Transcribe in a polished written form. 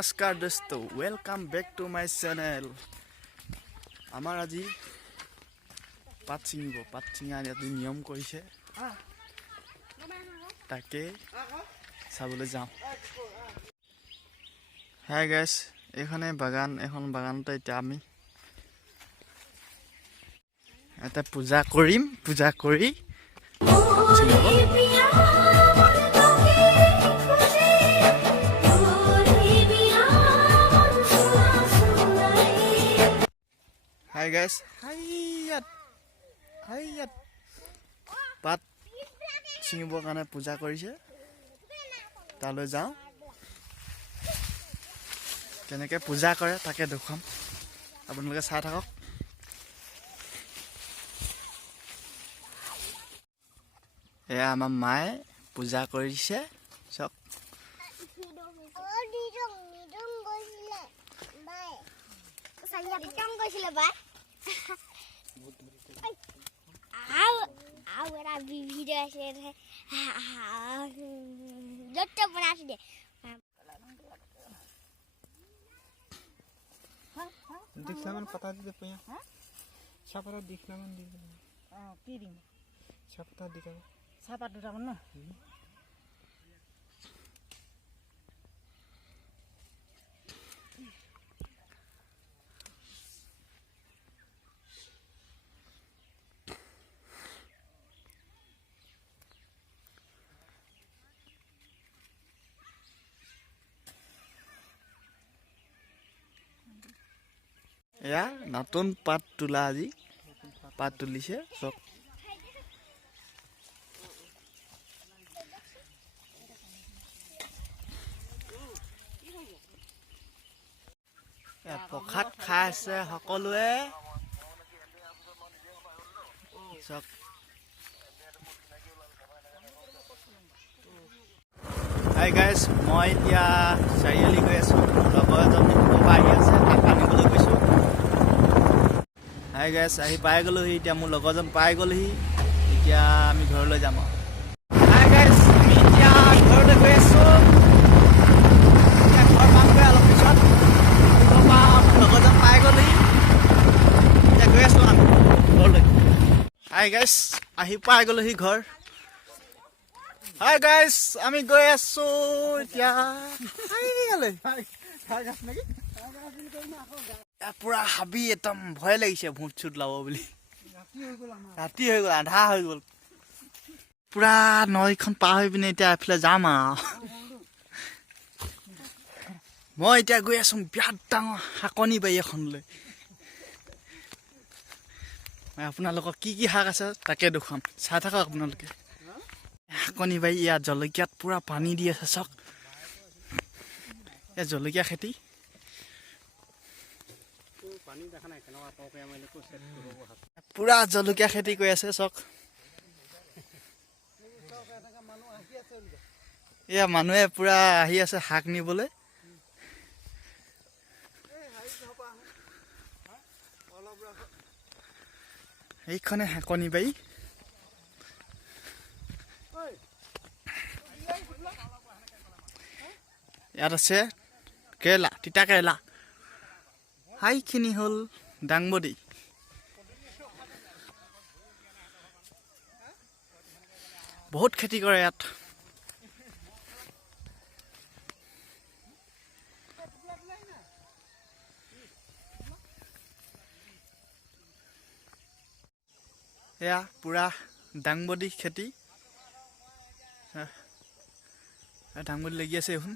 नमस्कार दोस्तों, welcome back to my channel. आमार আজি पात चिंगा नियम करिছে ताके চাবলৈ যাও। हाय गाइस, এখানে বাগান এখন বাগানতে এতিয়া আমি এটা পূজা কৰিম। পূজা কৰি Hi guys, hayat pat চিঙিবৰ কাৰণে পূজা কৰিছে, তালৈ যাওঁ। কেনেকৈ পূজা কৰে তাকে দেখুৱাম, আপোনালোকে চাই থাকক। এয়া আমাৰ মায়ে পূজা কৰিছে, চক दिखलामन पता दे पया छापरा दिखलामन दि की दिन छापता दिखा छापा दुटा मन न এয়া নতুন পাত তোলা, আজি পাত তুলিছে চক। প্ৰসাদ খাই আছে সকলোৱে, চক। হাই গাইজ, মই এতিয়া চাৰিআলি গৈ আছো। লগৰ এজন আহি আছে, তাক আনিবলৈ গৈছো। হাই গাইজ, আহি পাই গ'লোহি। এতিয়া মোৰ লগৰজন পাই গ'লহি। এতিয়া আমি ঘৰলৈ যাম। হাই গাইজ, আমি এতিয়া ঘৰলৈ গৈ আছো। ঘৰ পামগৈ অলপ পিছত। লগৰজন পাই গ'লহি, এতিয়া গৈ আছো আমি ঘৰলৈ। হাই গাইজ, আহি পাই গ'লোহি ঘৰ। হাই গাইজ, আমি গৈ আছো এতিয়া। পুৰা হাবি, একদম ভয় লাগিছে ভূত চুত লাব বুলি। ৰাতি হৈ গ'ল, আধা হৈ গ'ল। পুৰা নৈখন পাৰ হৈ পিনে এতিয়া এফালে যাম আৰু। মই এতিয়া গৈ আছো বিৰাট ডাঙৰ শাকনি বাৰী এখনলৈ। আপোনালোকক কি কি শাক আছে তাকে দেখুৱাম, চাই থাকক আপোনালোকে। শাকনি বাৰী, ইয়াত জলকীয়াত পুৰা পানী দি আছে চক। ইয়াত জলকীয়া খেতি। পুৰা জলকীয়া খেতি কৰি আছে চক। এয়া মানুহে পুৰা আহি আছে শাক নিবলৈ। এইখনে শাকনি বাৰী। ইয়াত আছে কেৰেলা, তিতা কেৰেলা। হাইখিনি হ'ল দাংবডি। বহুত খেতি কৰে ইয়াত। এয়া পুৰা দাংবডি খেতি। দাংবডি লাগি আছে এখন।